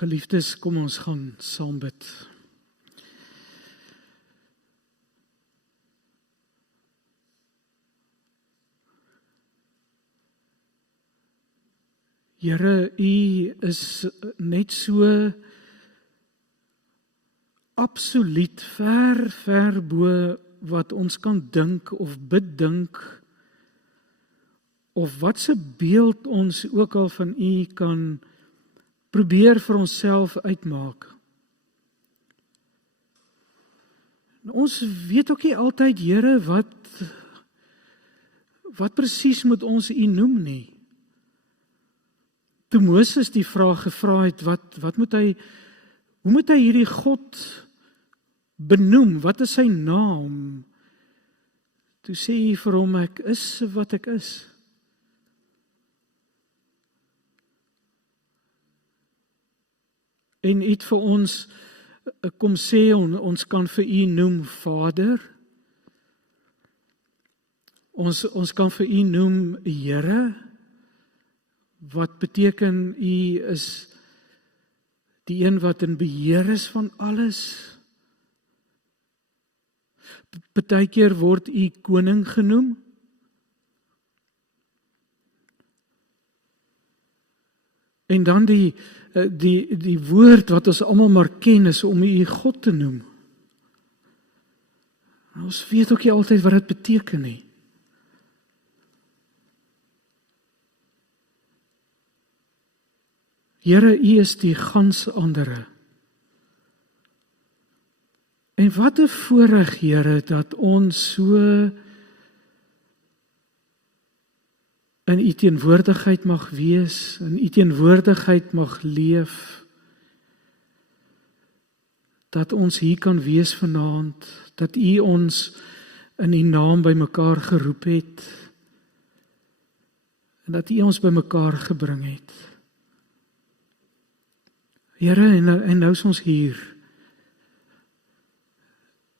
Geliefdes, kom ons gaan saam bid. Here, U is net so absoluut ver bo wat ons kan dink of bedink, of wat se beeld ons ook al van U kan probeer vir onsself uitmaak. En ons weet ook nie altyd, Here, wat presies moet ons U noem nie. Toe Moses die vraag gevra het, hoe moet hy hierdie God benoem? Wat is sy naam? Toe sê hy vir hom, ek is wat ek is. En het vir ons kom sê, ons kan vir U noem Vader. Ons kan vir U noem Here, wat beteken U is die een wat in beheer is van alles. Partykeer word U koning genoem. En dan die woord wat ons almal maar ken is om U God te noem. Ons weet ook nie altyd wat dit beteken nie. Here, U is die gans andere. En wat 'n voorreg, Here, dat ons so in U teenwoordigheid mag wees, in U teenwoordigheid mag leef, dat ons hier kan wees vanaand, dat U ons in U naam by mekaar geroep het, en dat U ons by mekaar gebring het. Here, en nou is ons hier,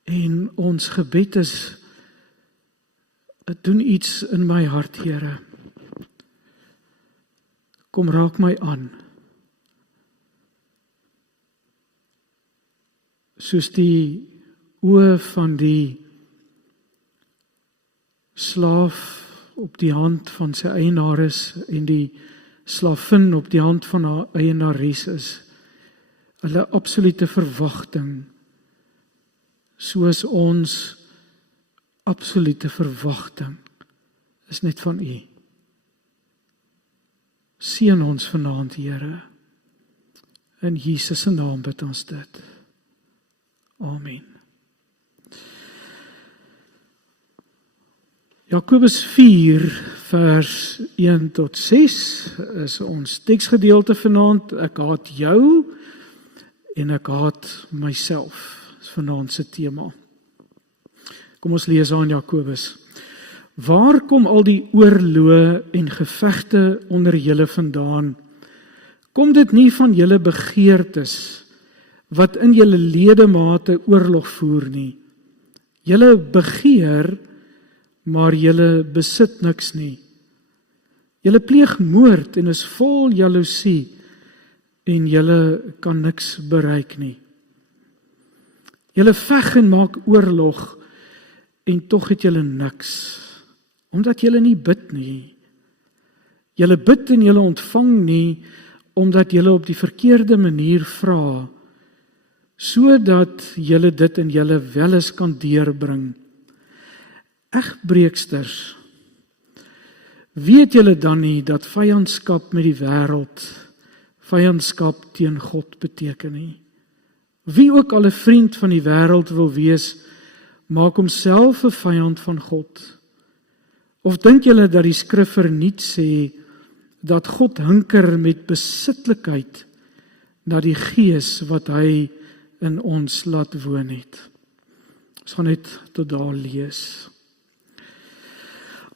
en ons gebed is, doen iets in my hart, Here. Kom raak my aan. Soos die oë van die slaaf op die hand van sy eienaar is, en die slavin op die hand van haar eienares is, hulle absolute verwagting, soos ons absolute verwagting, is net van U. Seën ons vanaand, Here. In Jesus se naam bid ons dit. Amen. Jakobus 4 vers 1 tot 6 is ons teksgedeelte vanaand. Ek haat jou en ek haat myself. Is vanaand se tema. Kom ons lees aan Jakobus. Waar kom al die oorloë en gevegte onder julle vandaan? Kom dit nie van julle begeertes wat in julle ledemate oorlog voer nie? Julle begeer, maar julle besit niks nie. Julle pleeg moord en is vol jaloesie en julle kan niks bereik nie. Julle veg en maak oorlog en tog het julle niks, omdat julle nie bid nie. Julle bid en julle ontvang nie, omdat julle op die verkeerde manier vra, sodat julle dit in julle welis kan deurbring. Egbreeksters, weet julle dan nie dat vyandskap met die wêreld vyandskap teen God beteken nie? Wie ook al 'n vriend van die wêreld wil wees, maak homself 'n vyand van God. Of dink julle dat die skrif verniet sê dat God hinker met besitlikheid na die gees wat hy in ons laat woon het? Ons gaan net tot daar lees.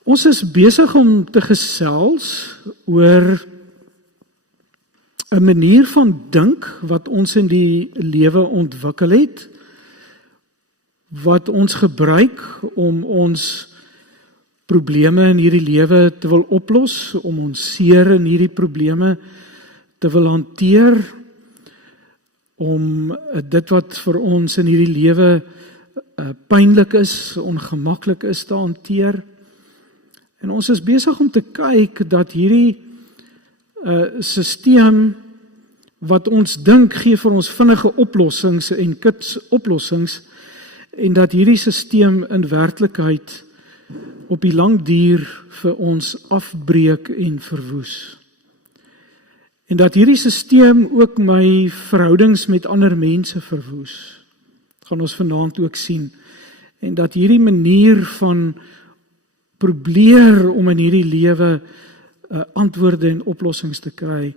Ons is besig om te gesels oor 'n manier van dink wat ons in die lewe ontwikkel het, wat ons gebruik om ons probleme in hierdie lewe te wil oplos, om ons seer in hierdie probleme te wil hanteer, om dit wat vir ons in hierdie lewe pynlik is, ongemaklik is te hanteer. En ons is besig om te kyk dat hierdie sisteem wat ons dink gee vir ons vinnige oplossings en kits oplossings, en dat hierdie sisteem in werklikheid op die lang duur vir ons afbreek en verwoes. En dat hierdie sisteem ook my verhoudings met ander mense verwoes. Gaan ons vanaand ook sien. En dat hierdie manier van probeer om in hierdie lewe antwoorde en oplossings te kry,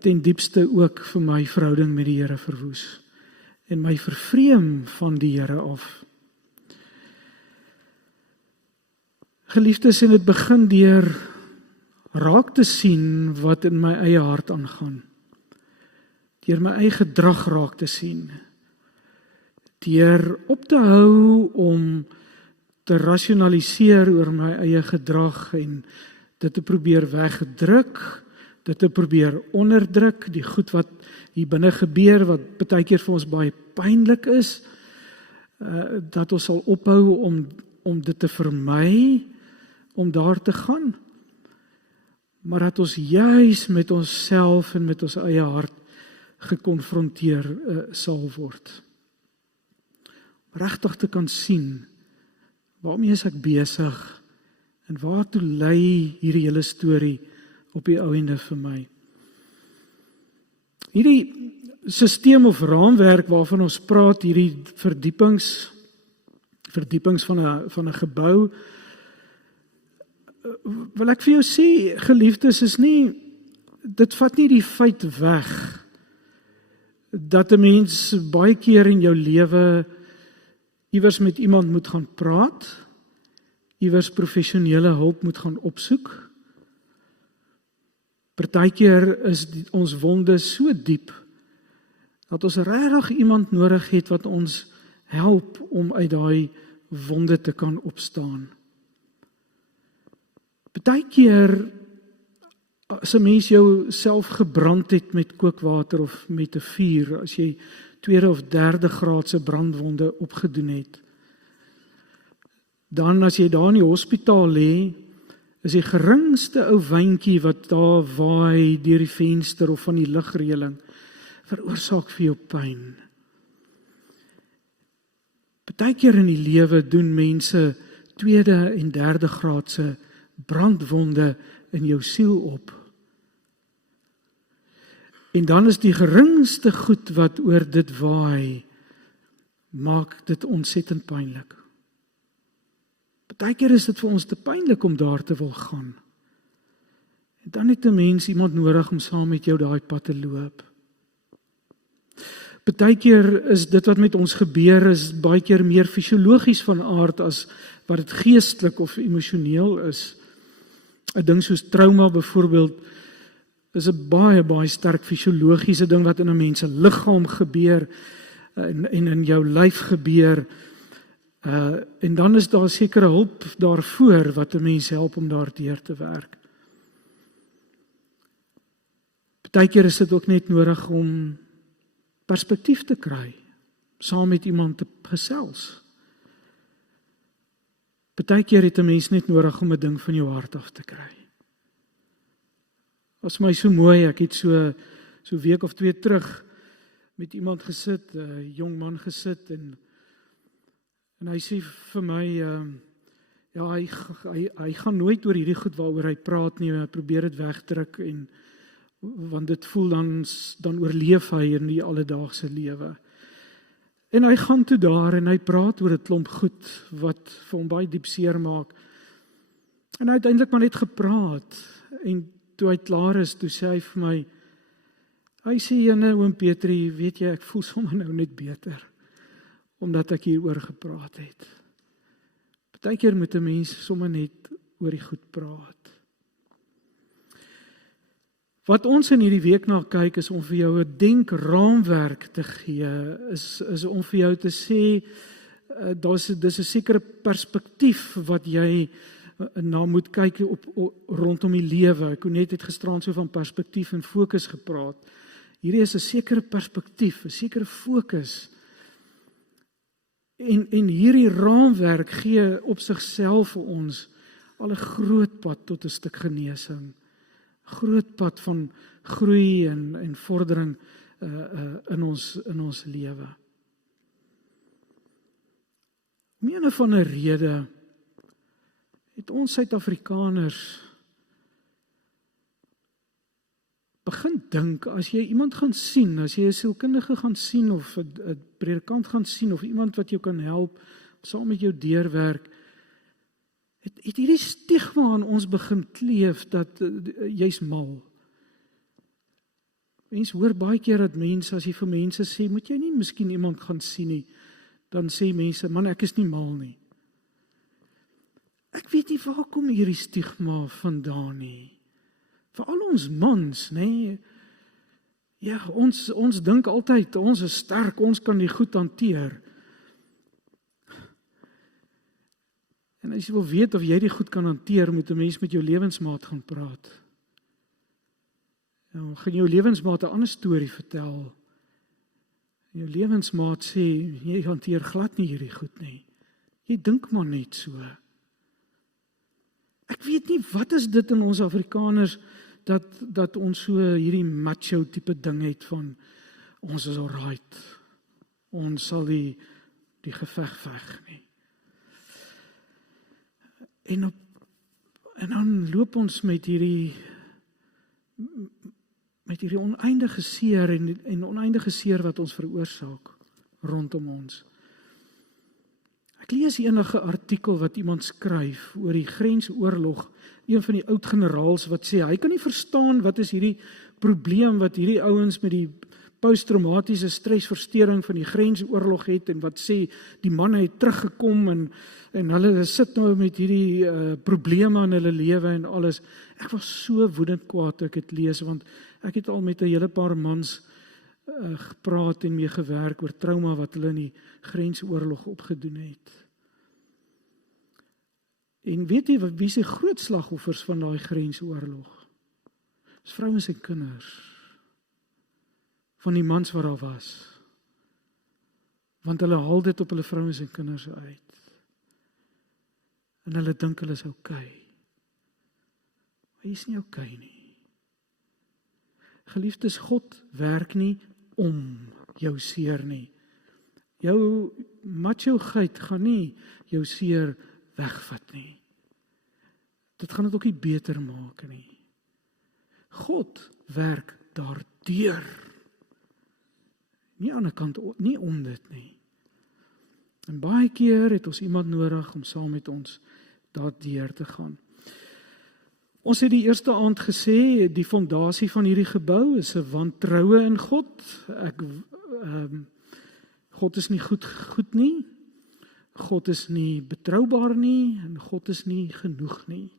ten diepste ook vir my verhouding met die Here verwoes. En my vervreem van die Here af. Geliefdes, en dit begin deur raak te sien wat in my eie hart aangaan. Deur my eie gedrag raak te sien. Deur op te hou om te rasionaliseer oor my eie gedrag en dit te probeer weggedruk, dit te probeer onderdruk, die goed wat hier binne gebeur, wat baie keer vir ons baie pynlik is, dat ons sal ophou om dit te vermy, om daar te gaan, maar dat ons juis met onsself en met ons eie hart gekonfronteer sal word. Regtig te kan sien, waarmee is ek besig en waartoe lei hierdie hele storie op die ou ende vir my. Hierdie sisteem of raamwerk waarvan ons praat, hierdie verdiepings van 'n gebou, wil ek vir jou sê, geliefdes, dit vat nie die feit weg dat 'n mens baie keer in jou lewe iewers met iemand moet gaan praat, iewers professionele hulp moet gaan opsoek. Partykeer is ons wonde so diep dat ons regtig iemand nodig het wat ons help om uit daai wonde te kan opstaan. Partykeer as 'n mens jou self gebrand het met kookwater of met 'n vuur, as jy 2de of 3de graadse brandwonde opgedoen het, dan as jy daar in die hospitaal lê, is die geringste ou wyntjie wat daar waai deur die venster of van die ligreëling, veroorsaak vir jou pyn. Partykeer in die lewe doen mense 2de en 3de graadse brandwonde in jou siel op. En dan is die geringste goed wat oor dit waai, maak dit ontsettend pynlik. Partykeer is dit vir ons te pynlik om daar te wil gaan. En dan het 'n mens iemand nodig om saam met jou daai pad te loop. Partykeer is dit wat met ons gebeur is baie keer meer fisiologies van aard as wat dit geestelik of emosioneel is. 'n Ding soos trauma byvoorbeeld is 'n baie sterk fisiologiese ding wat in 'n mens se liggaam gebeur en in jou lyf gebeur. En dan is daar sekere hulp daarvoor wat 'n mens help om daardeur te werk. Partykeer is dit ook net nodig om perspektief te kry, saam met iemand te gesels. Partykeer het 'n mens net nodig om 'n ding van jou hart af te kry. Was my so mooi, ek het so week of 2 terug met iemand gesit, 'n jong man gesit en hy sê vir my, hy gaan nooit oor hierdie goed waaroor hy praat nie, hy probeer dit wegdruk want dit voel dan oorleef hy in die alledaagse lewe. En hy gaan toe daar en hy praat oor 'n klomp goed wat vir hom baie diep seer maak. En hy het uiteindelik maar net gepraat en toe hy klaar is, toe sê hy vir my, hy sê, oom Petrie, weet jy, ek voel sommer nou net beter, omdat ek hieroor gepraat het. Partykeer moet 'n mens sommer net oor die goed praat. Wat ons in hierdie week na kyk is om vir jou 'n denkraamwerk te gee, is om vir jou te sê, dis 'n sekere perspektief wat jy na moet kyk rondom die lewe. Ek het net gisteraan so van perspektief en fokus gepraat. Hierdie is 'n sekere perspektief, 'n sekere fokus. En hierdie raamwerk gee op sigself vir ons al 'n groot pad tot 'n stuk genesing. Groot pad van groei en vordering in ons lewe. Om een of ander rede het ons Suid-Afrikaners begin dink, as jy iemand gaan sien, as jy 'n sielkundige gaan sien of 'n predikant gaan sien of iemand wat jou kan help, saam met jou deurwerk, het hierdie stigma aan ons begin kleef dat jy's mal. Mense hoor baie keer dat mense, as jy vir mense sê, moet jy nie miskien iemand gaan sien nie, dan sê mense, man, ek is nie mal nie. Ek weet nie waar kom hierdie stigma vandaan nie. Veral ons mans, nê? Ja, ons dink altyd, ons is sterk, ons kan die goed hanteer. En as jy wil weet of jy die goed kan hanteer, moet 'n mens met jou lewensmaat gaan praat. Nou, gaan jou lewensmaat 'n ander storie vertel. Jou lewensmaat sê, jy hanteer glad nie hierdie goed nie. Jy dink maar net so. Ek weet nie, wat is dit in ons Afrikaners, dat ons so hierdie macho tipe ding het van, ons is alright, ons sal die geveg veg nie. En dan loop ons met hierdie oneindige seer en oneindige seer wat ons veroorsaak rondom ons. Ek lees enige artikel wat iemand skryf oor die grensoorlog, een van die oud generaals wat sê, hy kan nie verstaan wat is hierdie probleem wat hierdie ouens met die posttraumatiese stresversteuring van die grensoorlog het, en wat sê, die manne het teruggekom en hulle sit nou met hierdie probleme in hulle lewe en alles. Ek was so woedend kwaad toe ek het lees, want ek het al met 'n hele paar mans gepraat en mee gewerk oor trauma wat hulle in die grensoorlog opgedoen het. En weet jy wie is die groot slagoffers van daai grensoorlog? Dis vrouens en kinders. Van die mans wat daar was. Want hulle haal dit op hulle vrouens en kinders uit. En hulle dink hulle is okay. Maar is nie okay nie. Geliefdes, God werk nie om jou seer nie. Jou macho-geit gaan nie jou seer wegvat nie. Dit gaan dit ook nie beter maak nie. God werk daardeur. Nie aan die kant, nie om dit nie. En baie keer het ons iemand nodig om saam met ons daardeur te gaan. Ons het die eerste aand gesê, die fondasie van hierdie gebou is 'n wantroue in God. God is nie goed nie. God is nie betroubaar nie en God is nie genoeg nie.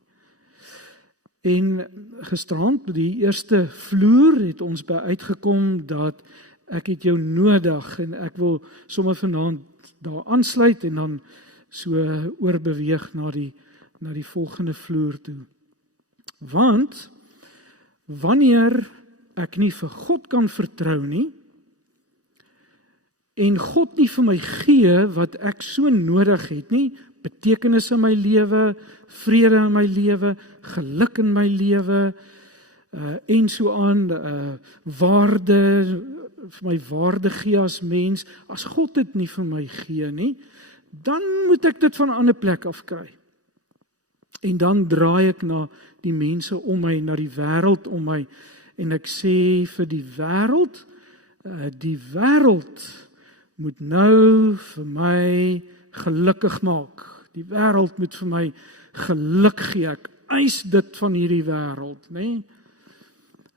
En gisterand, die eerste vloer, het ons by uitgekom dat ek het jou nodig en ek wil sommer vanaand daar aansluit en dan so oorbeweeg na die volgende vloer toe. Want wanneer ek nie vir God kan vertrou nie en God nie vir my gee wat ek so nodig het nie, betekenis in my lewe, vrede in my lewe, geluk in my lewe, en so aan, waarde, vir my waarde gee as mens, as God dit nie vir my gee nie, dan moet ek dit van 'n ander plek afkry. En dan draai ek na die mense om my, na die wêreld om my, en ek sê vir die wêreld moet nou vir my gelukkig maak. Die wêreld moet vir my geluk gee. Ek eis dit van hierdie wêreld, né?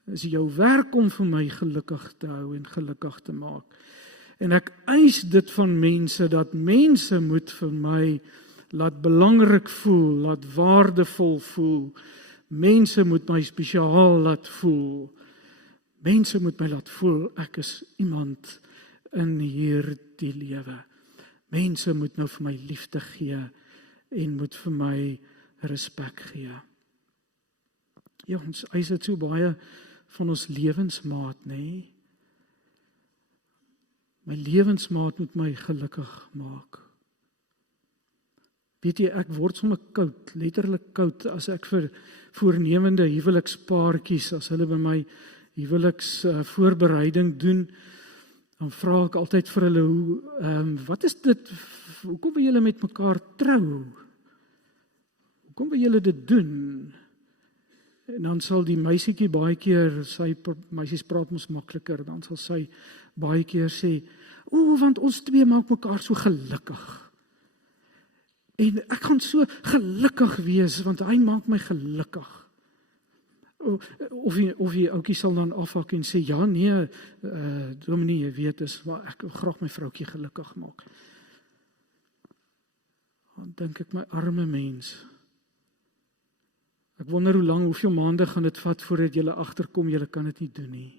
Dis jou werk om vir my gelukkig te hou en gelukkig te maak. En ek eis dit van mense, dat mense moet vir my laat belangrik voel, laat waardevol voel. Mense moet my spesiaal laat voel. Mense moet my laat voel, ek is iemand in hierdie lewe. Mense moet nou vir my liefde gee en moet vir my respek gee. Ja, ons eis dit so baie van ons lewensmaat, nê? My lewensmaat moet my gelukkig maak. Weet jy, ek word sommer koud, letterlik koud, as ek vir voornemende huwelikspaartjies, as hulle by my huweliksvoorbereiding doen, dan vra ek altyd vir hulle, wat is dit, hoekom wil julle met mekaar trou? Hoekom wil julle dit doen? En dan sal die meisietjie baie keer, meisies praat mos makliker, dan sal sy baie keer sê, want ons twee maak mekaar so gelukkig. En ek gaan so gelukkig wees, want hy maak my gelukkig. Of die ouetjie sal dan afhak en sê, ja nee, dominee, jy weet, maar ek wil graag my vroukie gelukkig maak. Dan dink ek, my arme mens, ek wonder hoeveel maande gaan dit vat voordat julle agterkom, julle kan dit nie doen nie.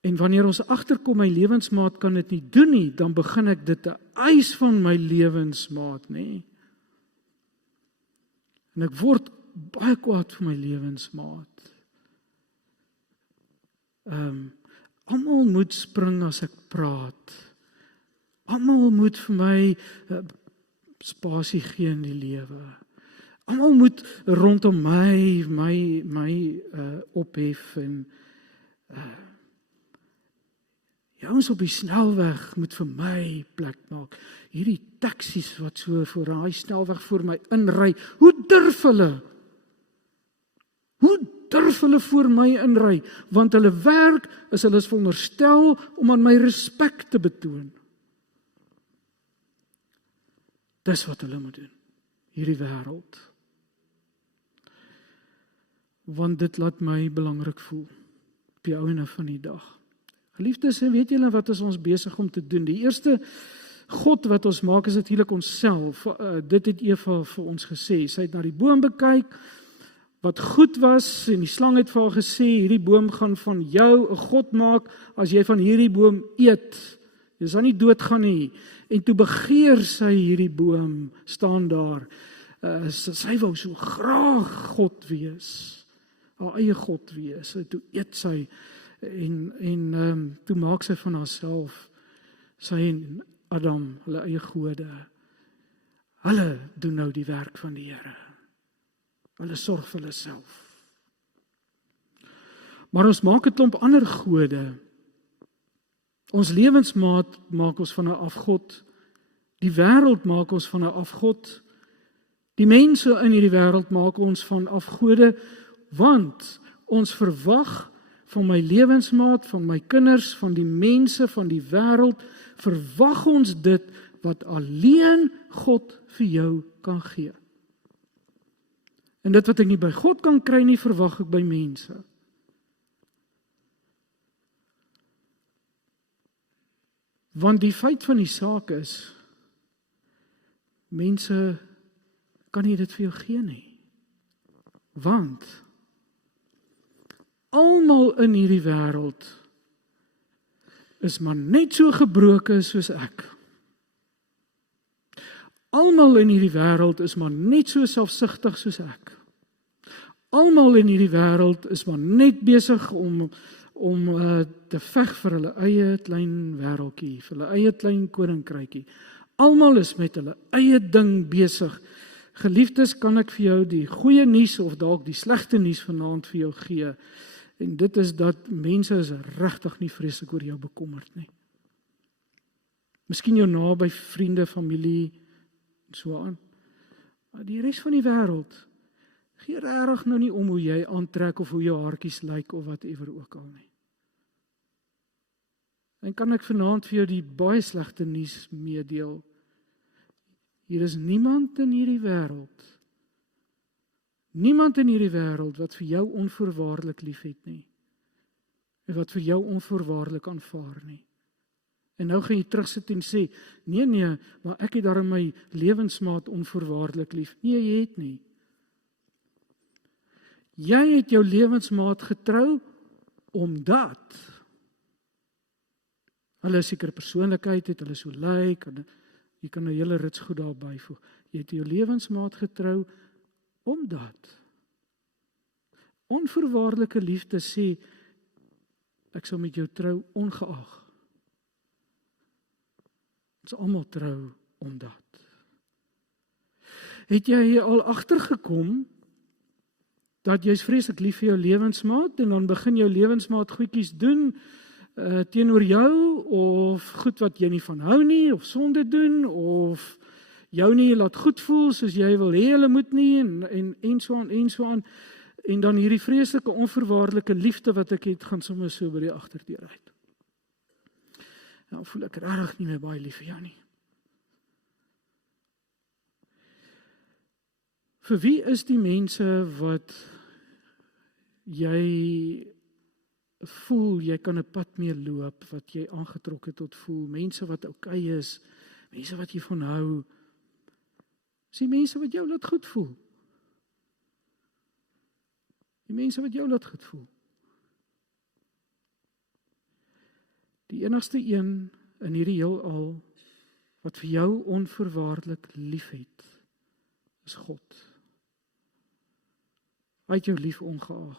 En wanneer ons agterkom, my lewensmaat kan dit nie doen nie, dan begin ek dit te eis van my lewensmaat, nê. En ek word baie kwaad vir my lewensmaat. Almal moet spring as ek praat. Almal moet vir my spasie gee in die lewe. Almal moet rondom my ophef en ons op die snelweg moet vir my plek maak. Hierdie taksies wat so voor daai snelweg voor my inry, hoe durf hulle? Hoe durf hulle voor my inry? Want hulle werk is hulle veronderstel om aan my respek te betoon. Dis wat hulle moet doen, hierdie wêreld. Want dit laat my belangrik voel, op die einde van die dag. Geliefdes, weet julle wat is ons besig om te doen? Die eerste God wat ons maak is natuurlik onsself. Dit het Eva vir ons gesê. Sy het na die boom bekyk, wat goed was, en die slang het vir haar gesê, hierdie boom gaan van jou 'n God maak, as jy van hierdie boom eet. Jy sal nie doodgaan nie. En toe begeer sy hierdie boom, staan daar. Sy wou so graag God wees, haar eie God wees. En toe eet sy, en toe maak sy van haarself, sy en Adam, hulle eie gode. Hulle doen nou die werk van die Here. Hulle sorg vir hulle self. Maar ons maak 'n klomp ander gode. Ons lewensmaat maak ons van 'n afgod. Die wêreld maak ons van 'n afgod. Die mense in hierdie wêreld maak ons van afgode, want ons verwag van my lewensmaat, van my kinders, van die mense, van die wêreld, verwag ons dit wat alleen God vir jou kan gee. En dit wat ek nie by God kan kry nie, verwag ek by mense. Want die feit van die saak is, mense kan nie dit vir jou gee nie. Want almal in hierdie wêreld is maar net so gebroke soos ek. Almal in hierdie wêreld is maar net so selfsugtig soos ek. Almal in hierdie wêreld is maar net besig om te veg vir hulle eie klein wêreldjie, vir hulle eie klein koninkrykie. Almal is met hulle eie ding besig. Geliefdes, kan ek vir jou die goeie nuus of dalk die slegte nuus vanaand vir jou gee? En dit is dat mense is regtig nie vreeslik oor jou bekommerd nie. Miskien jou naby vriende, familie, en so aan. Maar die res van die wêreld gee regtig nou nie om hoe jy aantrek of hoe jou haartjies lyk of whatever ook al nie. En kan ek vanaand vir jou die baie slegte nuus meedeel? Hier is niemand in hierdie wêreld, wat vir jou onvoorwaardelik liefhet nie. En wat vir jou onvoorwaardelik aanvaar nie. En nou gaan jy terugsit en sê, nee, maar ek het daarom my lewensmaat onvoorwaardelik lief. Nee, jy het nie. Jy het jou lewensmaat getrou, omdat hulle 'n sekere persoonlikheid het, hulle so lyk, en jy kan 'n hele rits goed daar byvoeg. Jy het jou lewensmaat getrou, omdat onvoorwaardelike liefde sê, ek sal met jou trou ongeag. Ons almal trou omdat. Het jy al agtergekom dat jy's vreeslik lief vir jou lewensmaat en dan begin jou lewensmaat goedjies doen teenoor jou of goed wat jy nie van hou nie of sonde doen of jou nie laat goed voel soos jy wil hê hulle moet nie en so aan en dan hierdie vreeslike onvoorwaardelike liefde wat ek het gaan sommer so by die agterdeur uit. Nou voel ek regtig nie meer baie lief vir jou nie. Vir wie is die mense wat jy voel, jy kan 'n pad mee loop, wat jy aangetrok het tot voel, mense wat okay is, mense wat jy van hou, is die mense wat jou laat goed voel. Die mense wat jou laat goed voel. Die enigste een in hierdie heelal wat vir jou onvoorwaardelik liefhet, is God. Hy het jou lief ongeag.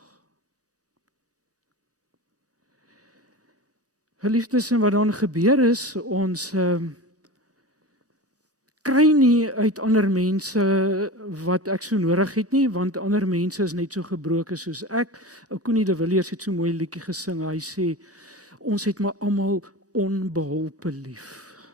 Geliefdes, en wat dan gebeur is, ons kry nie uit ander mense wat ek so nodig het nie, want ander mense is net so gebroken soos ek. Koenie de Villiers het so mooi liedjie gesing, hy sê, ons het maar almal onbeholpe lief.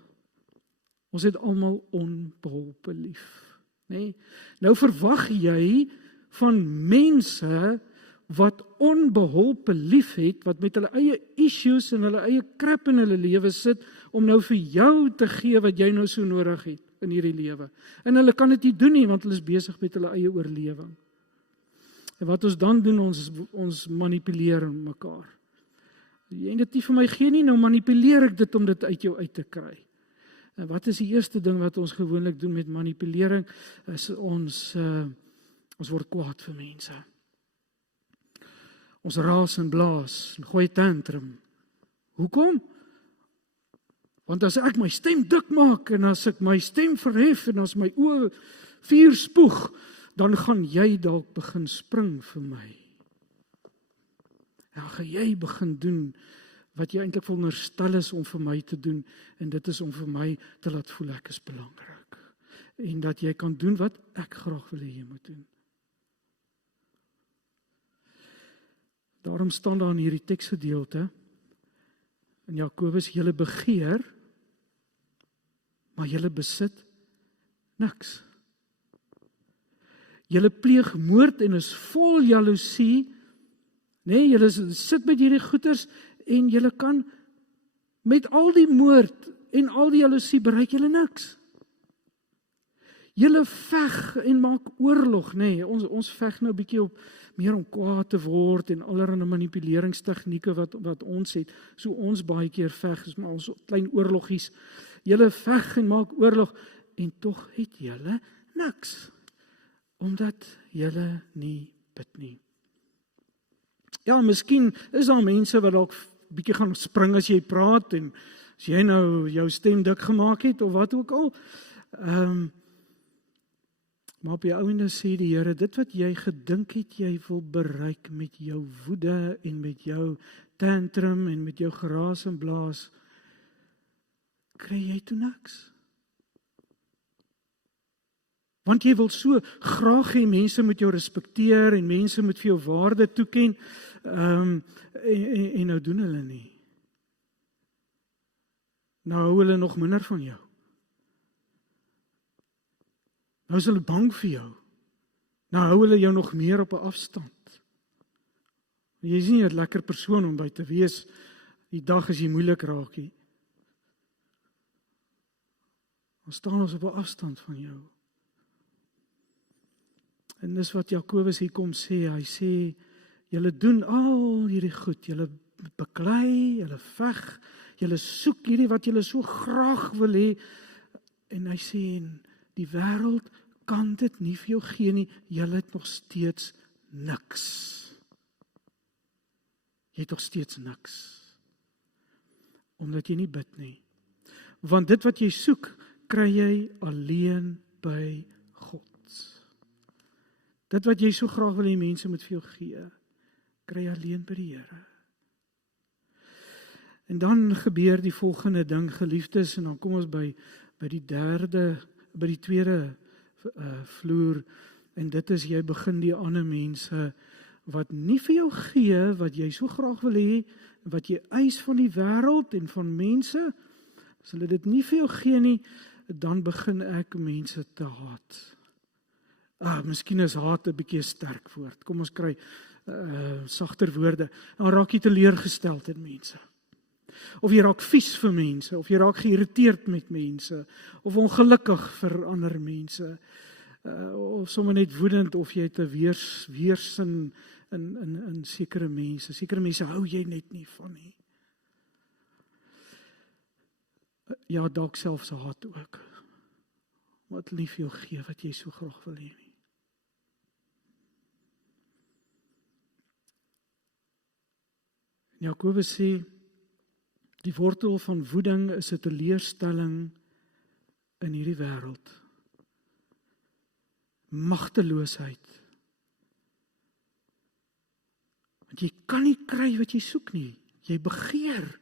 Ons het almal onbeholpe lief. Nee? Nou verwag jy van mense wat onbeholpe lief het, wat met hulle eie issues en hulle eie krap in hulle lewe sit, om nou vir jou te gee wat jy nou so nodig het in hierdie lewe. En hulle kan dit nie doen nie, want hulle is besig met hulle eie oorlewing. En wat ons dan doen, ons manipuleer mekaar. Jy dit nie vir my gee nie, nou manipuleer ek dit om dit uit jou uit te kry. En wat is die eerste ding wat ons gewoonlik doen met manipulering? Is ons word kwaad vir mense. Ons raas en blaas, en gooi tantrum. Hoekom? Want as ek my stem dik maak, en as ek my stem verhef, en as my oë vuur spoeg, dan gaan jy dalk begin spring vir my. Dan gaan jy begin doen, wat jy eintlik veronderstel is om vir my te doen, en dit is om vir my te laat voel ek is belangrik. En dat jy kan doen wat ek graag wil hê jy moet doen. Daarom staan daar in hierdie teksgedeelte, in Jakobus, julle begeer, maar julle besit niks. Julle pleeg moord en is vol jaloesie, nee, julle sit met hierdie goeders, en julle kan met al die moord en al die jaloesie bereik julle niks. Julle veg en maak oorlog, nee, ons veg nou 'n bietjie op meer om kwaad te word en allerlei manipuleringstegnieke wat ons het. So ons baie keer veg, is maar ons klein oorlogies. Julle veg en maak oorlog en tog het julle niks, omdat julle nie bid nie. Ja, miskien is daar mense wat dalk bietjie gaan spring as jy praat en as jy nou jou stem dik gemaak het of wat ook al. Maar op die ouende sê die Here, dit wat jy gedink het jy wil bereik met jou woede en met jou tantrum en met jou geraas en blaas, kry jy toe niks. Want jy wil so graag hê mense moet jou respekteer en mense moet vir jou waarde toeken, en nou doen hulle nie. Nou hou hulle nog minder van jou. Nou is hulle bang vir jou. Nou hou hulle jou nog meer op 'n afstand. Jy is nie 'n lekker persoon om by te wees die dag as jy moeilik raak nie. Dan staan ons op 'n afstand van jou. En dis wat Jakobus hier kom sê, hy sê, julle doen al hierdie goed, julle beklei, julle veg, julle soek hierdie wat julle so graag wil hê, en hy sê, die wêreld kan dit nie vir jou gee nie, julle het nog steeds niks. Jy het nog steeds niks. Omdat jy nie bid nie. Want dit wat jy soek, kry jy alleen by God. Dit wat jy so graag wil hê mense moet vir jou gee, kry jy alleen by die Here. En dan gebeur die volgende ding, geliefdes, en dan kom ons by die tweede vloer, en dit is, jy begin die ander mense wat nie vir jou gee, wat jy so graag wil hê, wat jy eis van die wêreld en van mense, as hulle dit nie vir jou gee nie, dan begin ek mense te haat. Miskien is haat 'n bietjie 'n sterk woord. Kom ons kry sagter woorde. Dan raak jy teleurgesteld in mense. Of jy raak vies vir mense, of jy raak geïrriteerd met mense, of ongelukkig vir ander mense, of sommer net woedend, of jy het 'n weersin in sekere mense. Sekere mense hou jy net nie van nie. Ja, dalk selfs haat ook. Wat lief jou gee wat jy so graag wil hê nie. Jakobus sê, die wortel van woeding is 'n teleurstelling in hierdie wêreld. Magteloosheid. Want jy kan nie kry wat jy soek nie. Jy begeer,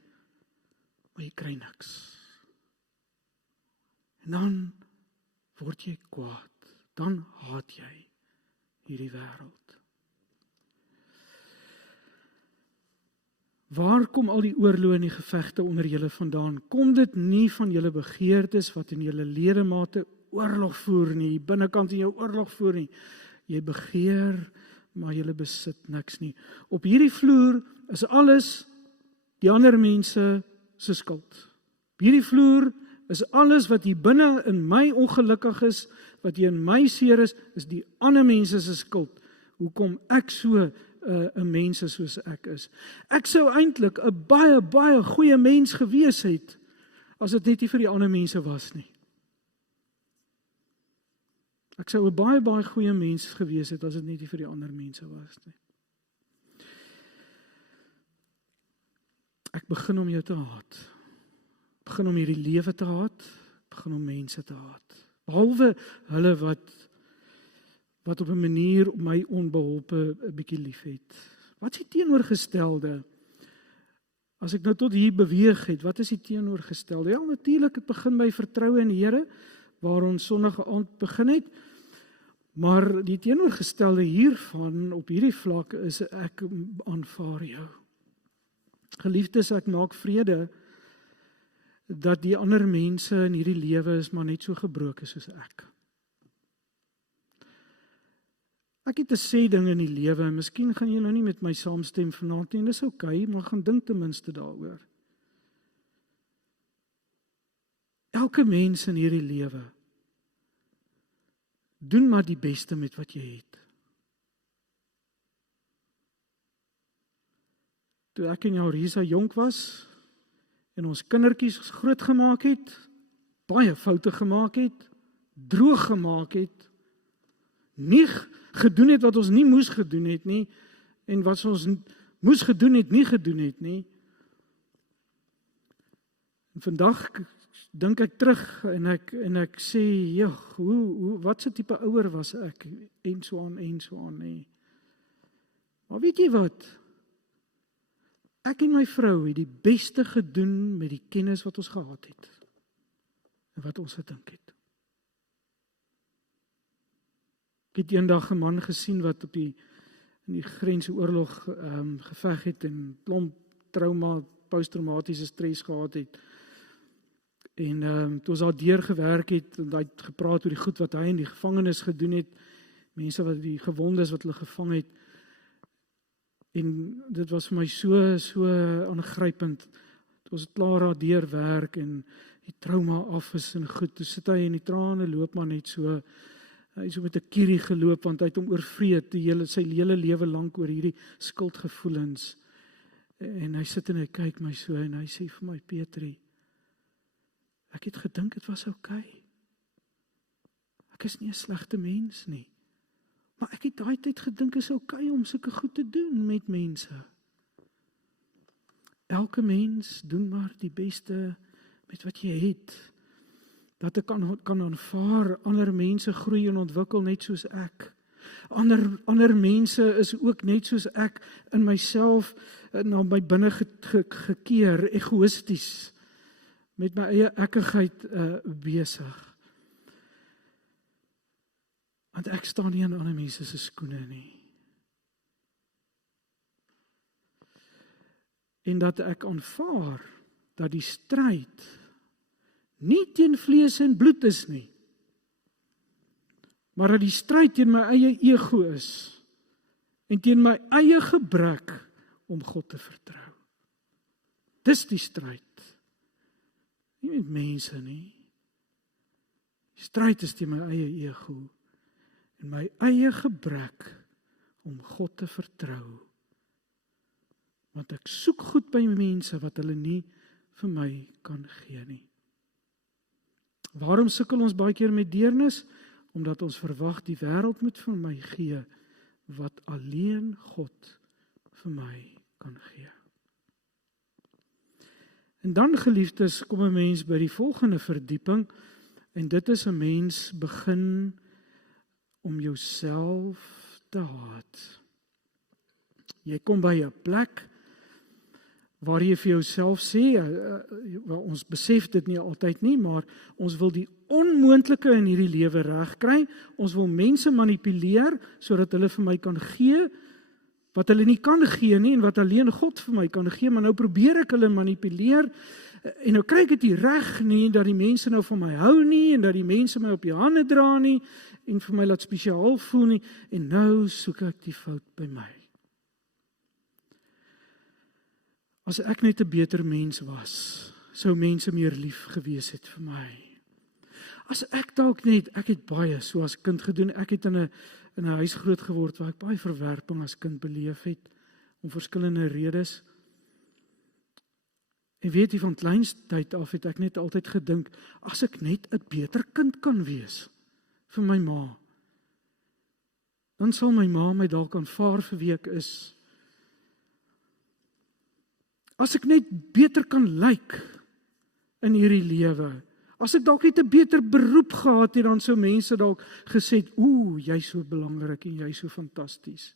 maar jy kry niks. En dan word jy kwaad. Dan haat jy hierdie wêreld. Waar kom al die oorloë en die gevegte onder julle vandaan? Kom dit nie van julle begeertes wat in julle ledemate oorlog voer nie, binnekant in jou oorlog voer nie. Jy begeer, maar jy besit niks nie. Op hierdie vloer is alles die ander mense se skuld. Op hierdie vloer is alles wat hier binne in my ongelukkig is, wat hier in my seer is die ander mense se skuld. Hoekom ek so 'n mens soos ek is. Ek sou eintlik 'n baie, baie goeie mens gewees het, as dit net nie vir die ander mense was nie. Ek sou 'n baie, baie goeie mens gewees het, as dit net nie vir die ander mense was nie. Ek begin om jou te haat. Begin om hierdie lewe te haat. Begin om mense te haat. Behalwe hulle wat op 'n manier op my onbeholpe 'n bietjie lief het. Wat is die teenoorgestelde? As ek nou tot hier beweeg het, wat is die teenoorgestelde? Ja, natuurlik, het begin by vertroue in die Here, waar ons Sondag aand begin het. Maar die teenoorgestelde hiervan, op hierdie vlak, is ek aanvaar jou. Geliefdes, ek maak vrede dat die ander mense in hierdie lewe is maar net so gebroken soos ek. Ek het 'n sê ding in die lewe, en miskien gaan jy nou nie met my saamstem vanaand nie, en dis oukei, maar gaan dink ten minste daaroor. Elke mens in hierdie lewe doen maar die beste met wat jy het. Toe ek en jou Risa jonk was, en ons kindertjies groot gemaak het, baie foute gemaak het, droog gemaak het, nie gedoen het wat ons nie moes gedoen het nie, en wat ons moes gedoen het, nie gedoen het nie. En vandag dink ek terug, en ek sê, ja, wat se tipe ouer was ek, en so aan, nee. Maar weet jy wat? Ek en my vrou het die beste gedoen met die kennis wat ons gehad het, en wat ons gedink het. Ek het eendag 'n man gesien wat in die grensoorlog geveg het en klomp trauma, posttraumatiese stres gehad het. En toe ons daar deur gewerk het, en hy het gepraat oor die goed wat hy in die gevangenis gedoen het, mense wat die gewondes wat hulle gevang het. En dit was vir my so aangrypend. Toe ons klaar daar deur werk en die trauma af is en goed, toe sit hy en die trane loop maar net so. Hy is met 'n kierie geloop, want hy het hom oorvreet sy hele lewe lank oor hierdie skuldgevoelens. En hy sit en hy kyk my so, en hy sê vir my, Petrie, ek het gedink dit was oukei. Ek is nie 'n slegte mens nie. Maar ek het daai tyd gedink is oukei om sulke goed te doen met mense. Elke mens doen maar die beste met wat jy het. Dat ek kan aanvaar, ander mense groei en ontwikkel net soos ek. Ander mense is ook net soos ek in myself na my binne gekeer, egoïsties, met my eie ekkigheid besig. Want ek staan nie in ander mense se skoene nie. En dat ek aanvaar dat die stryd nie teen vlees en bloed is nie, maar dat die stryd teen my eie ego is en teen my eie gebrek om God te vertrou. Dis die stryd. Nie met mense nie. Die stryd is teen my eie ego en my eie gebrek om God te vertrou. Want ek soek goed by mense wat hulle nie vir my kan gee nie. Waarom sukkel ons baie keer met deernis? Omdat ons verwag die wêreld moet vir my gee wat alleen God vir my kan gee. En dan, geliefdes, kom 'n mens by die volgende verdieping, en dit is 'n mens begin om jouself te haat. Jy kom by 'n plek waar jy vir jouself sê, ons besef dit nie altyd nie, maar ons wil die onmoontlike in hierdie lewe regkry. Ons wil mense manipuleer sodat hulle vir my kan gee wat hulle nie kan gee nie en wat alleen God vir my kan gee, maar nou probeer ek hulle manipuleer en nou kry ek dit nie reg nie, dat die mense nou van my hou nie en dat die mense my op die hande dra nie en vir my laat spesiaal voel nie, en nou soek ek die fout by my. As ek net 'n beter mens was, sou mense meer lief gewees het vir my. As ek dalk net, ek het baie so as kind gedoen, ek het in 'n huis groot geword waar ek baie verwerping as kind beleef het, om verskillende redes. En weet jy, van kleinstyd af het ek net altyd gedink, as ek net 'n beter kind kan wees vir my ma, dan sal my ma my dalk aanvaar vir wie ek is. As ek net beter kan lyk in hierdie lewe, as ek dalk net 'n beter beroep gehad het, dan sou mense dalk gesê het, jy's so belangrik en jy's so fantasties.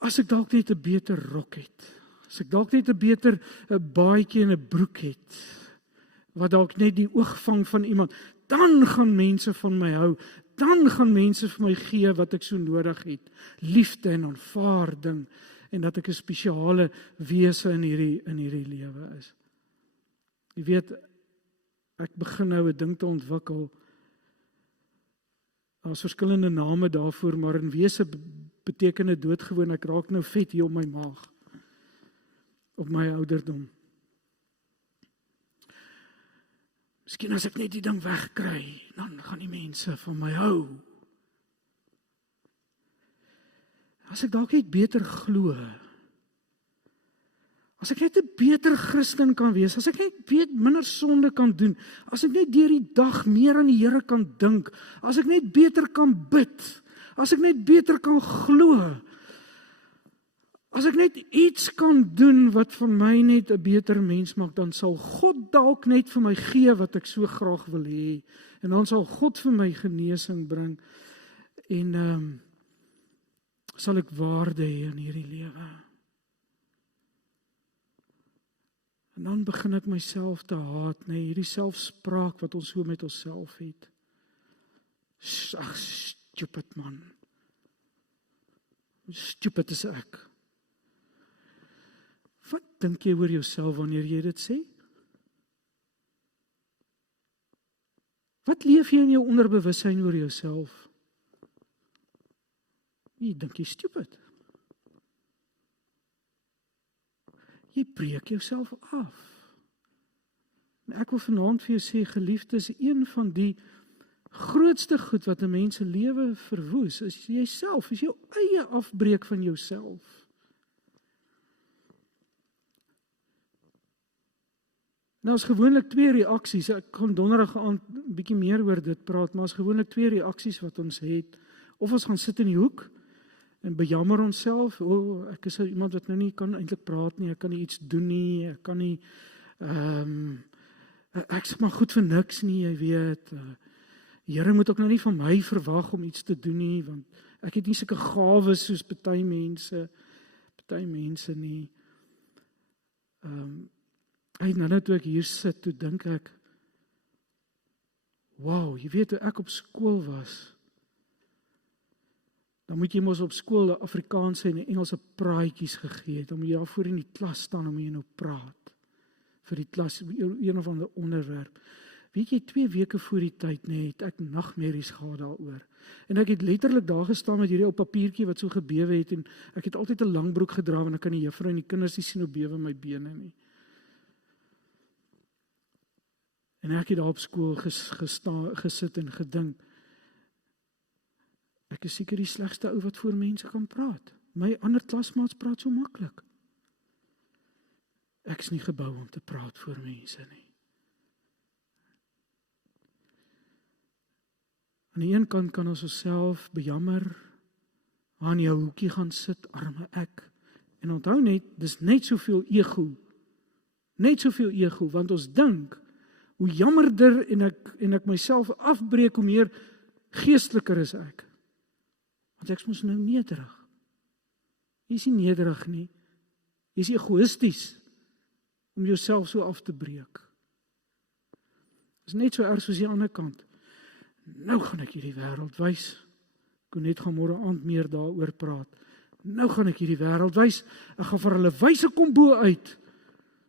As ek dalk net 'n beter rok het, as ek dalk net 'n beter baadjie en 'n broek het, wat dalk net die oog vang van iemand, dan gaan mense van my hou, dan gaan mense vir my gee wat ek so nodig het, liefde en aanvaarding, en dat ek 'n spesiale wese in hierdie lewe is. Jy weet, ek begin nou 'n ding te ontwikkel. Daar's verskillende name daarvoor, maar in wese beteken dit doodgewoon, ek raak nou vet hier op my maag, op my ouderdom. Miskien as ek net die ding wegkry, dan gaan die mense van my hou. As ek dalk net beter glo, as ek net 'n beter Christen kan wees, as ek net minder sonde kan doen, as ek net deur die dag meer aan die Here kan dink, as ek net beter kan bid, as ek net beter kan glo, as ek net iets kan doen wat van my net 'n beter mens maak, dan sal God dalk net vir my gee wat ek so graag wil hê, en dan sal God vir my genesing bring, en sal ek waarde hê in hierdie lewe. En dan begin ek myself te haat, hierdie selfspraak wat ons so met onsself het. Ag, stupid man. Stupid is ek. Wat dink jy oor jouself wanneer jy dit sê? Wat leef jy in jou onderbewussyn oor jouself? Jy dink jy stupid. Jy breek jouself af. En ek wil vanaand vir jou sê, geliefdes, een van die grootste goed wat 'n mens se lewe verwoes, is jouself, is jou eie afbreek van jouself. Nou is gewoonlik 2 reaksies, ek gaan donderdag aand 'n bietjie meer oor dit praat, maar is gewoonlik 2 reaksies wat ons het. Of ons gaan sit in die hoek en bejammer onsself, ek is iemand wat nou nie kan eintlik praat nie, ek kan nie iets doen nie, ek kan nie, ek is maar goed vir niks nie, jy weet, Die Here moet ook nou nie van my verwag om iets te doen nie, want ek het nie sulke gawes soos party mense nie. Nou toe ek hier sit, toe dink ek, wow, jy weet, toe ek op skool was, dan moet jy mos op skool 'n Afrikaanse en 'n Engelse praatjies gegee het, dan moet jy daar voor in die klas staan, dan moet jy nou praat, vir die klas, een of ander onderwerp. Weet jy, 2 weke voor die tyd, het ek nagmerries gehad daaroor. En ek het letterlik daar gestaan met hierdie ou papiertjie wat so gebewe het, en ek het altyd 'n lang broek gedra, want ek kan die juffrou en die kinders nie sien hoe bewe my bene nie. En ek het daar op skool gesit en gedink, ek is seker die slegste ou wat voor mense kan praat. My ander klasmaats praat so maklik. Ek is nie gebou om te praat voor mense nie. Aan die een kant kan ons osself bejammer, aan jou hoekie gaan sit, arme ek. En onthou net, dis net soveel ego. Net soveel ego, want ons dink, hoe jammerder en ek myself afbreek, hoe meer geesteliker is ek. Want ek is mos nou nederig. Jy is nie nederig nie. Jy is egoïsties om jouself so af te breek. Dis net so erg soos die ander kant. Nou gaan ek hierdie wêreld wys. Ek kon net gaan môre aand meer daaroor praat. Nou gaan ek hierdie wêreld wys. Ek gaan vir hulle wyse kom bo uit.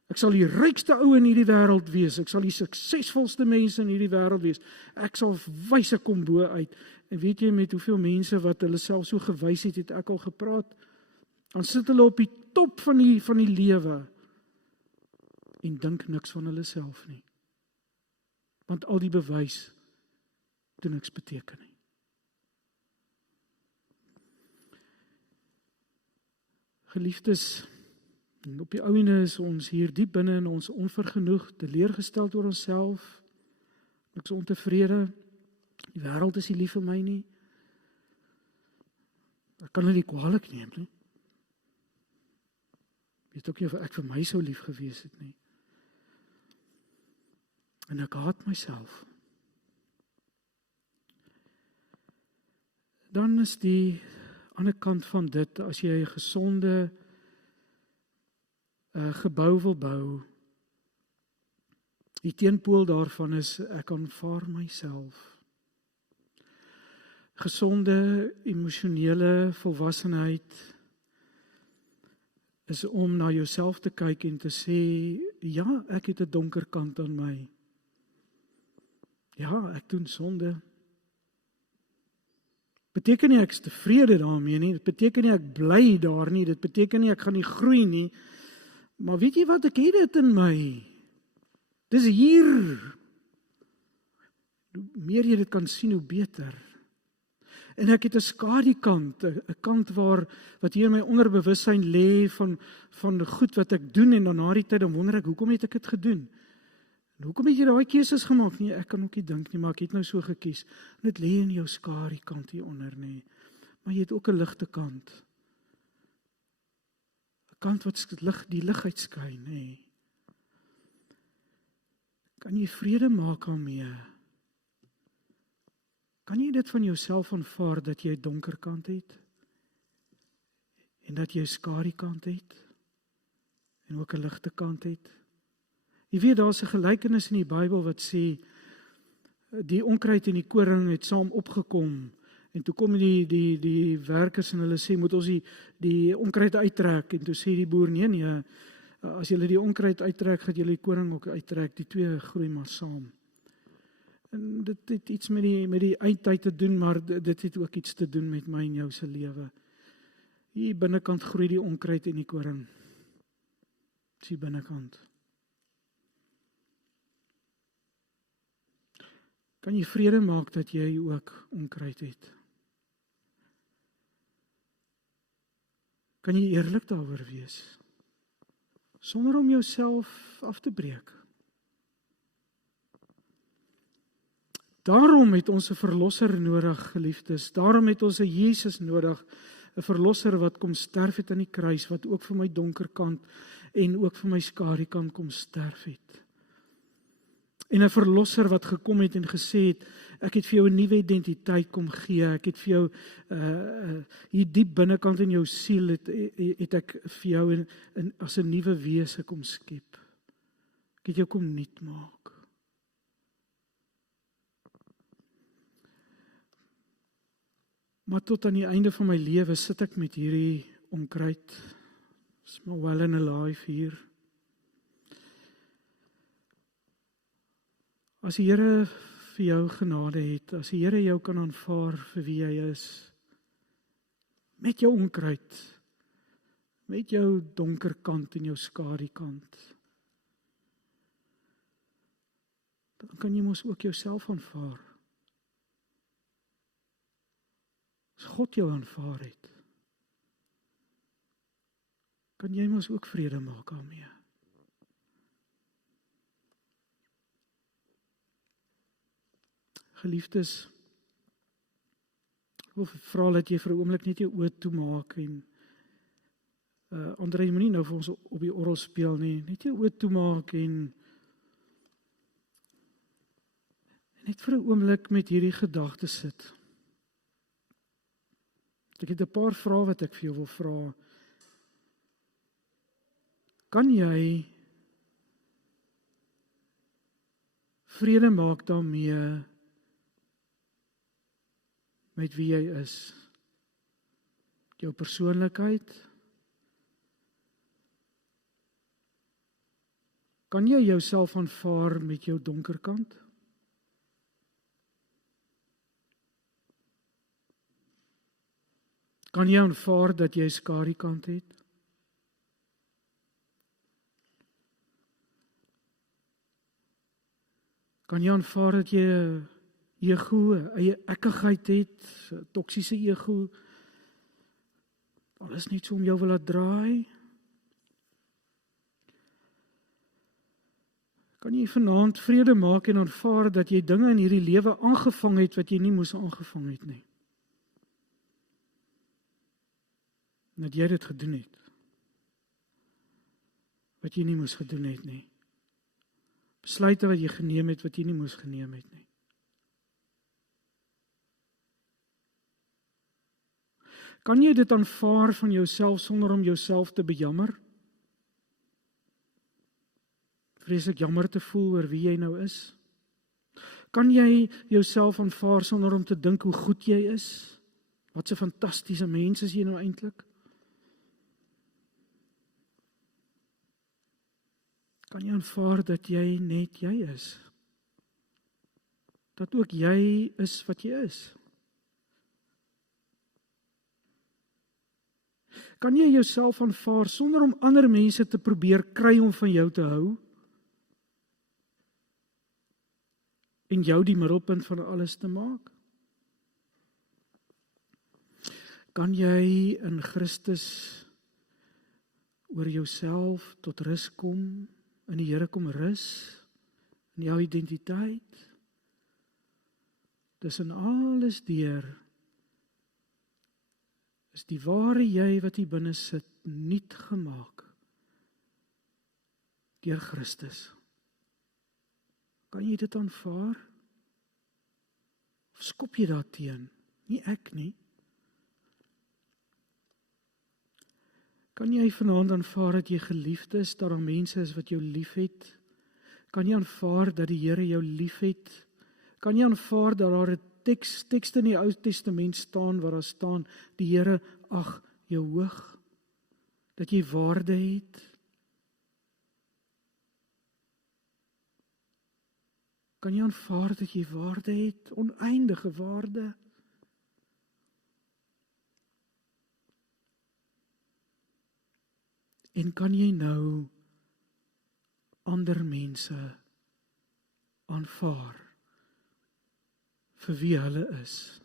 Ek sal die rykste ou in hierdie wêreld wees. Ek sal die suksesvolste mense in hierdie wêreld wees. Ek sal wyse kom bo uit. En weet jy met hoeveel mense wat hulle self so gewys het ek al gepraat? Dan sit hulle op die top van die lewe en dink niks van hulle self nie. Want al die bewys doen niks beteken nie. Geliefdes, op die ou ene is ons hier diep binne in ons onvergenoeg, teleurgestel oor onsself, niks ontevrede. Die wêreld is nie lief vir my nie. Ek kan hulle nie kwaadlik neem nie. Weet ook nie of ek vir my so lief gewees het nie. En ek haat myself. Dan is die ander kant van dit, as jy 'n gesonde gebou wil bou, die teenpool daarvan is, ek aanvaar myself. Gesonde, emosionele volwassenheid is om na jouself te kyk en te sê, ja, ek het 'n donker kant aan my. Ja, ek doen sonde. Beteken nie ek is tevrede daarmee nie, dit beteken nie ek bly daar nie, dit beteken nie ek gaan nie groei nie, maar weet jy wat, ek het dit in my. Dis hier. Hoe meer jy dit kan sien, hoe beter. En ek het 'n skadukant, 'n kant wat hier in my onderbewussyn lê van goed wat ek doen, en dan na die tyd dan wonder ek, hoekom het ek dit gedoen? En hoekom het jy daai keuses gemaak? Nee, ek kan ook nie dink nie, maar ek het nou so gekies. En dit lê in jou skadukant hier onder, nee. Maar jy het ook 'n ligte kant. 'n Kant wat die lig uitskyn, nee. Kan jy vrede maak daarmee? Kan jy dit van jouself aanvaar dat jy 'n donker kant het? En dat jy 'n skadukant het? En ook 'n ligte kant het? Jy weet, daar's 'n gelykenis in die Bybel wat sê, die onkruid en die koring het saam opgekom, en toe kom die werkers en hulle sê, moet ons die onkruid uittrek, en toe sê die boer, nee, as julle die onkruid uittrek, gaan julle die koring ook uittrek, die twee groei maar saam. En dit het iets met die eindtyd te doen, maar dit het ook iets te doen met my en jou se lewe. Hier binnekant groei die onkruid en die koring. Dis die binnekant. Kan jy vrede maak dat jy ook onkruid het? Kan jy eerlik daaroor wees? Sonder om jouself af te breek. Daarom het ons 'n verlosser nodig, geliefdes. Daarom het ons 'n Jesus nodig, 'n verlosser wat kom sterf het aan die kruis, wat ook vir my donker kant en ook vir my skadukant kom sterf het. En 'n verlosser wat gekom het en gesê het, ek het vir jou 'n nuwe identiteit kom gee. Ek het vir jou hier diep binnekant in jou siel het ek vir jou as 'n nuwe wese kom skep. Ek het jou kom nuut maak. Maar tot aan die einde van my lewe sit ek met hierdie onkruid. Is my well and alive hier. As die Here vir jou genade het, as die Here jou kan aanvaar vir wie jy is, met jou onkruid, met jou donker kant en jou skadukant, dan kan jy mos ook jouself aanvaar. As God jou aanvaar het, kan jy mos ook vrede maak daarmee. Geliefdes, ek wil vra dat jy vir 'n oomblik net jou oë toemaak en André, jy moenie nou vir ons op die orgel speel nie, net jou oë toemaak en net vir 'n oomblik met hierdie gedagte sit. Ek het 'n paar vrae wat ek vir jou wil vra. Kan jy vrede maak daarmee met wie jy is? Jou persoonlikheid? Kan jy jouself aanvaar met jou donker kant? Kan jy aanvaar dat jy 'n skadukant het? Kan jy aanvaar dat jy 'n ego, 'n eie ekkigheid het, 'n toksiese ego? Alles net so om jou wil laat draai? Kan jy vanaand vrede maak en aanvaar dat jy dinge in hierdie lewe aangevang het wat jy nie moes aangevang het nie? Dat jy dit gedoen het, wat jy nie moes gedoen het nie. Besluite wat jy geneem het, wat jy nie moes geneem het nie. Kan jy dit aanvaar van jouself sonder om jouself te bejammer? Vreeslik jammer te voel oor wie jy nou is? Kan jy jouself aanvaar sonder om te dink hoe goed jy is? Wat 'n fantastiese mens is jy nou eintlik? Kan jy aanvaar dat jy net jy is? Dat ook jy is wat jy is? Kan jy jouself aanvaar sonder om ander mense te probeer kry om van jou te hou? En jou die middelpunt van alles te maak? Kan jy in Christus oor jouself tot rus kom, in die Here kom rus, in jou identiteit? Tussen alles deur is die ware jy wat hier binne sit nuut gemaak deur Christus. Kan jy dit aanvaar? Of skop jy daarteen? Nie ek nie. Kan jy vanaand aanvaar dat jy geliefd is, dat daar mense is wat jou liefhet? Kan jy aanvaar dat die Here jou liefhet? Kan jy aanvaar dat daar 'n tekste in die Ou Testament staan waar daar staan, die Here ag jou hoog, dat jy waarde het? Kan jy aanvaar dat jy waarde het, oneindige waarde? En kan jy nou ander mense aanvaar vir wie hulle is?